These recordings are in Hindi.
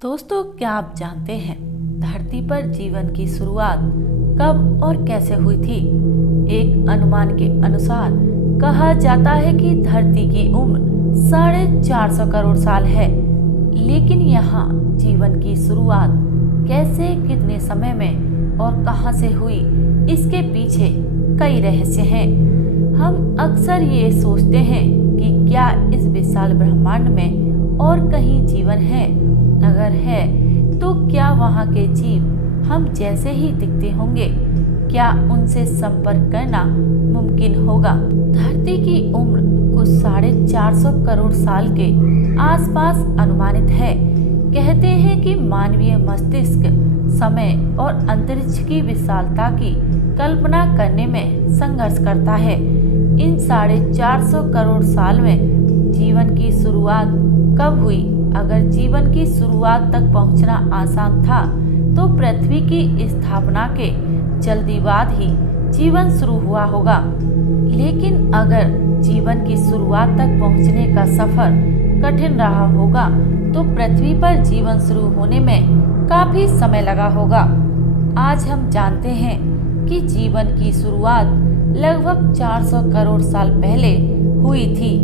दोस्तों, क्या आप जानते हैं धरती पर जीवन की शुरुआत कब और कैसे हुई थी? एक अनुमान के अनुसार कहा जाता है कि धरती की उम्र 450 करोड़ साल है। लेकिन यहाँ जीवन की शुरुआत कैसे, कितने समय में और कहां से हुई, इसके पीछे कई रहस्य हैं। हम अक्सर ये सोचते हैं कि क्या इस विशाल ब्रह्मांड में और कहीं जीवन है? अगर है तो क्या वहाँ के जीव हम जैसे ही दिखते होंगे? क्या उनसे संपर्क करना मुमकिन होगा? धरती की उम्र कुछ 450 करोड़ साल के आसपास अनुमानित है। कहते हैं कि मानवीय मस्तिष्क समय और अंतरिक्ष की विशालता की कल्पना करने में संघर्ष करता है। इन 450 करोड़ साल में जीवन की शुरुआत कब हुई? अगर जीवन की शुरुआत तक पहुंचना आसान था तो पृथ्वी की स्थापना के जल्दी बाद ही जीवन शुरू हुआ होगा। लेकिन अगर जीवन की शुरुआत तक पहुंचने का सफर कठिन रहा होगा तो पृथ्वी पर जीवन शुरू होने में काफी समय लगा होगा। आज हम जानते हैं कि जीवन की शुरुआत लगभग 400 करोड़ साल पहले हुई थी।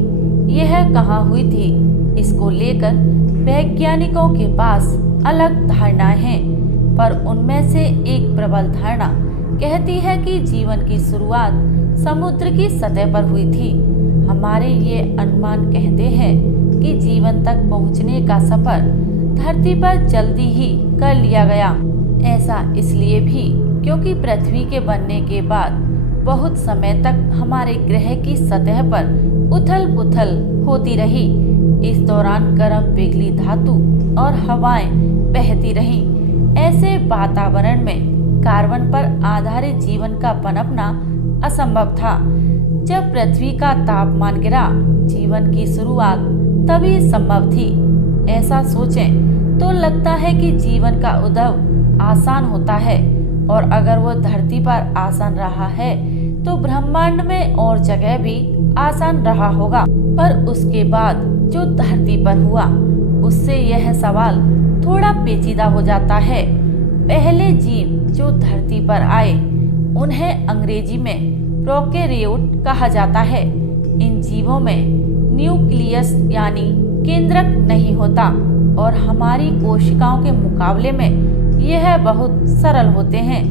यह कहाँ हुई थी, इसको लेकर वैज्ञानिकों के पास अलग धारणाएं हैं, पर उनमें से एक प्रबल धारणा कहती है कि जीवन की शुरुआत समुद्र की सतह पर हुई थी। हमारे ये अनुमान कहते हैं कि जीवन तक पहुंचने का सफर धरती पर जल्दी ही कर लिया गया। ऐसा इसलिए भी क्योंकि पृथ्वी के बनने के बाद बहुत समय तक हमारे ग्रह की सतह पर उथल पुथल होती रही। इस दौरान गर्म पिघली धातु और हवाएं बहती रहीं। ऐसे वातावरण में कार्बन पर आधारित जीवन का पनपना असंभव था। जब पृथ्वी का तापमान गिरा, जीवन की शुरुआत तभी संभव थी। ऐसा सोचें तो लगता है कि जीवन का उद्भव आसान होता है, और अगर वो धरती पर आसान रहा है तो ब्रह्मांड में और जगह भी आसान रहा होगा। पर उसके बाद जो धरती पर हुआ, उससे यह सवाल थोड़ा पेचीदा हो जाता है। पहले जीव जो धरती पर आए उन्हें अंग्रेजी में प्रोकैरियोट कहा जाता है। इन जीवों में न्यूक्लियस यानी केंद्रक नहीं होता और हमारी कोशिकाओं के मुकाबले में यह बहुत सरल होते हैं।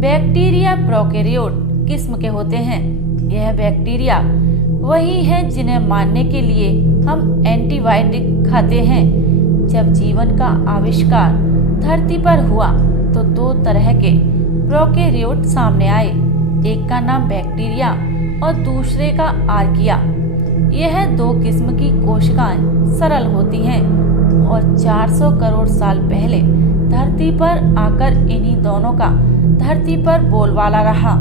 बैक्टीरिया प्रोकैरियोट किस्म के होते हैं। यह बैक्टीरिया वही हैं जिन्हें मारने के लिए हम एंटीबायोटिक खाते हैं। जब जीवन का आविष्कार धरती पर हुआ तो दो तरह के प्रोकैरियोट सामने आए। एक का नाम बैक्टीरिया और दूसरे का आर्किया। यह दो किस्म की कोशिकाएं सरल होती हैं और 400 करोड़ साल पहले धरती पर आकर इन्हीं दोनों का धरती पर बोलबाला रहा।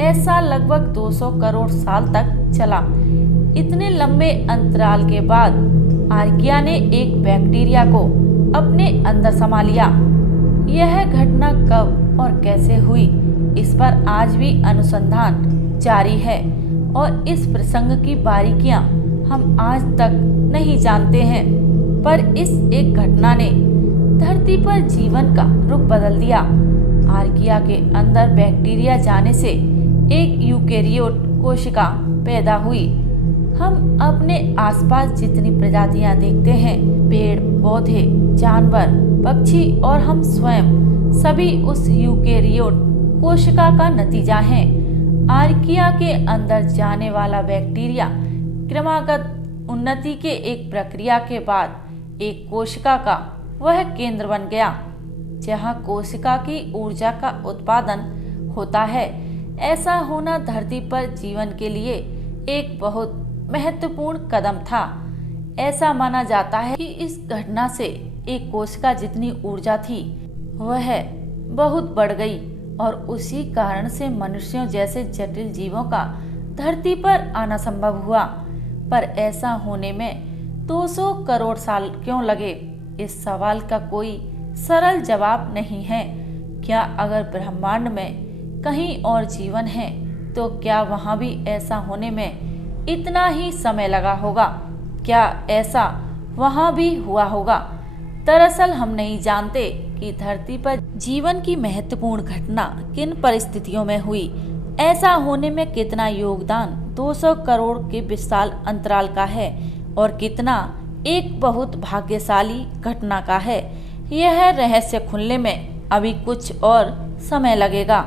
ऐसा लगभग 200 करोड़ साल तक चला। इतने लंबे अंतराल के बाद आर्किया ने एक बैक्टीरिया को अपने अंदर समा लिया। यह घटना कब और कैसे हुई, इस पर आज भी अनुसंधान जारी है और इस प्रसंग की बारीकियां हम आज तक नहीं जानते हैं। पर इस एक घटना ने धरती पर जीवन का रुख बदल दिया। आर्किया के अंदर बैक्टीरिया जाने से एक यूकेरियोट कोशिका पैदा हुई। हम अपने आसपास जितनी प्रजातियां देखते हैं, पेड़ पौधे, जानवर, पक्षी और हम स्वयं, सभी उस यूकेरियोट कोशिका का नतीजा हैं। आर्किया के अंदर जाने वाला बैक्टीरिया क्रमागत उन्नति के एक प्रक्रिया के बाद एक कोशिका का वह केंद्र बन गया जहां कोशिका की ऊर्जा का उत्पादन होता है। ऐसा होना धरती पर जीवन के लिए एक बहुत महत्वपूर्ण कदम था। ऐसा माना जाता है कि इस घटना से एक कोशिका जितनी ऊर्जा थी वह बहुत बढ़ गई और उसी कारण से मनुष्यों जैसे जटिल जीवों का धरती पर आना संभव हुआ। पर ऐसा होने में 200 करोड़ साल क्यों लगे? इस सवाल का कोई सरल जवाब नहीं है। क्या अगर ब्रह्मांड में कहीं और जीवन है तो क्या वहाँ भी ऐसा होने में इतना ही समय लगा होगा? क्या ऐसा वहाँ भी हुआ होगा? दरअसल हम नहीं जानते कि धरती पर जीवन की महत्वपूर्ण घटना किन परिस्थितियों में हुई। ऐसा होने में कितना योगदान 200 करोड़ के विशाल अंतराल का है और कितना एक बहुत भाग्यशाली घटना का है। यह रहस्य खुलने में अभी कुछ और समय लगेगा।